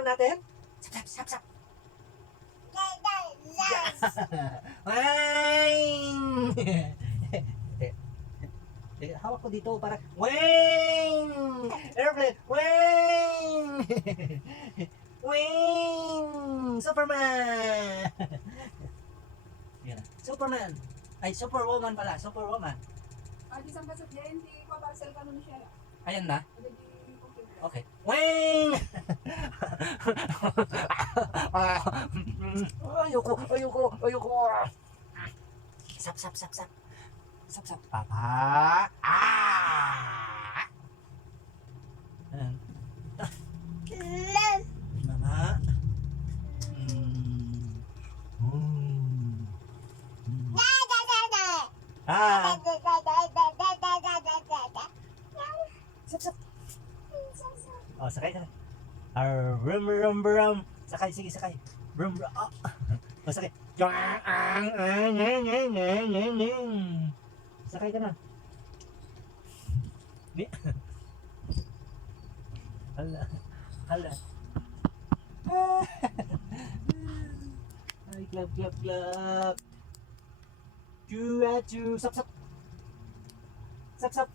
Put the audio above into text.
Superman natin? Sap, sap, sap, sap. Wang! Hawak ko dito para wang! Airplane! Wang! Wang! Superman! Yan. Superman! Ay, Superwoman pala. Superwoman. Di sampai sa dia, hindi ko parcel ka nun siya. Ayan na. Ada di computer. Okay. Wang! Ayoko. Sap, sap, sap, sap. Sap, sap. Papa. Ayan. Mama. Sap, sap. Oh, sakay ka na. Rum. Sakay, sige, sakay. Rum. Oh, sakay. Sakay ka na. Hala. Ay, clap. Sap.